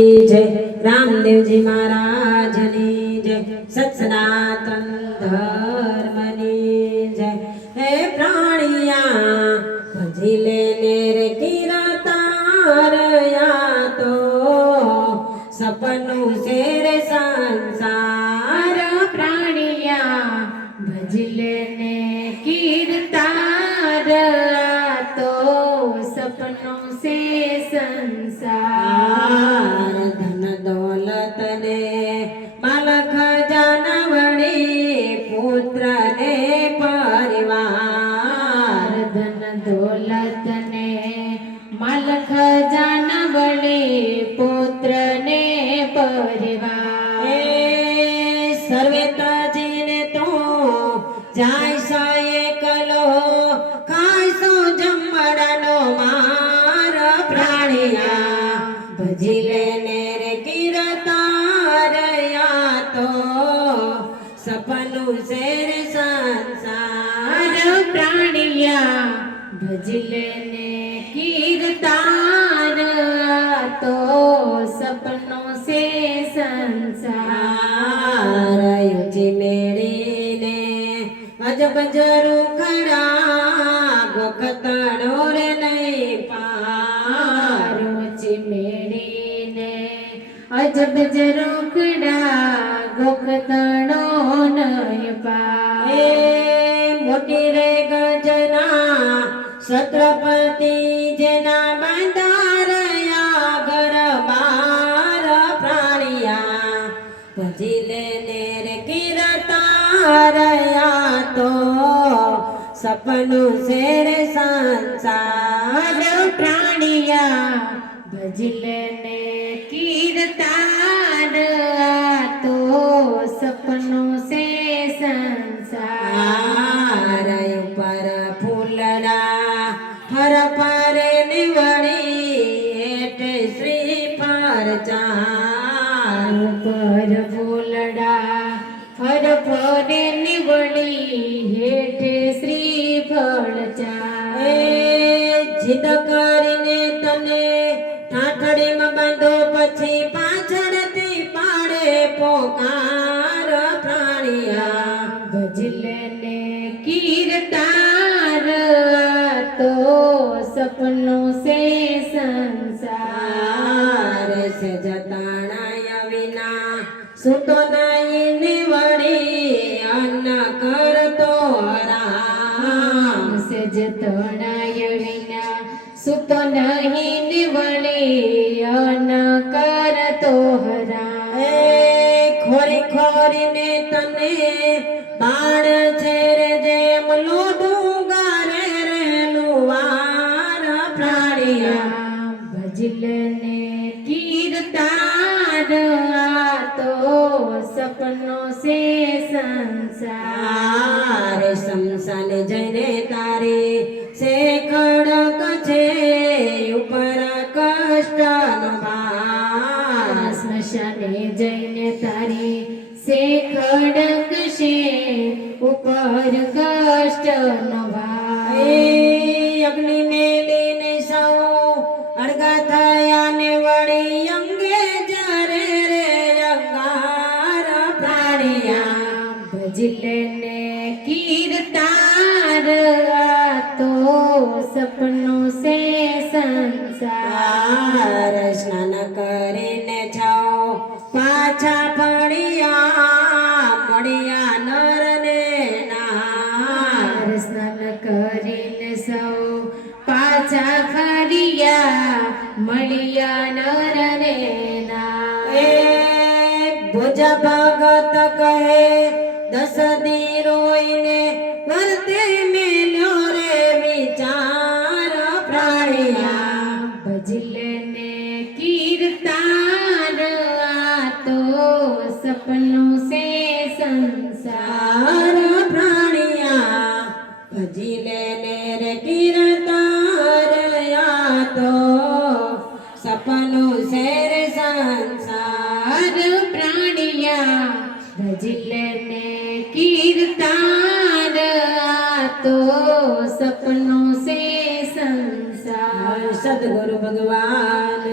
જય રામદેવજી મહારાજની જય સત્સનાતન ધર્મની જય હે પ્રાણિયા ભજી લેને રે કિરતારયા તો સપનું છે રે સંસાર પ્રાણિયા ભજલે ને કીર્તાર તો સપનું છે સંસાર પરિવાર એ તો જાય સો કલો. ખાય સો જમડાનો માર પ્રાણિયા. ભજી લેને રે કિરતારયા તો. સપનું છે રે સંસાર પ્રાણિયા. ભજલે ને કીર્તાર તો. સપનો સે સંસાર યુજી મેળીને અજબ જરું ખરા ગોખતણો રે નહીં પાર. રોચી મેળીને અજબ જરોખડા ગોખતણો નહીં પા એ મોટી રે ગજના છત્રપતિ સપનું શેર સંસાર પ્રાણિયા ભજલે ને કીર્તાર તો સપનું સે સંસાર પર ફૂલડા હર પર નિવડી એટ શ્રી પર ચાર પર જીદ કરીને તને ઠાઠડીમાં બાંધો પછી પાછળથી પાડે પોકાર પ્રાણિયા. ભજલે ને કીર્તાર તો સપનો સે સંસાર સે જતાણાયા વિના સુતો નહીં નિવળે અન કરતો હરા એ ખોરી ખોરીને તને બાળ છે રે જેમ લોઢું ગારે રેલું વાર પ્રાણિયા ભજલે ને કીર્તાર આ તો સપનો સે સંસાર સંસાર શમશાન જઈને ઉપર કષ્ટ એ નવા અગ્નિ મેલીને સૌ અડગા થયા ને વળી અંગે જરે રે અંગાર પ્રાણિયા. ભજલે ને કીર્તાર તો સપનો સે સંસાર. મળ્યા નરને ના એ ભુજ ભગત કહે દસ દી રોઈને વર્તે મેલ્યો રે વિચાર પ્રાણિયા. ભજલે ને કીર્તાન આ તો સપનો આ તો સપનો સે સંસાર. સદગુરુ ભગવાન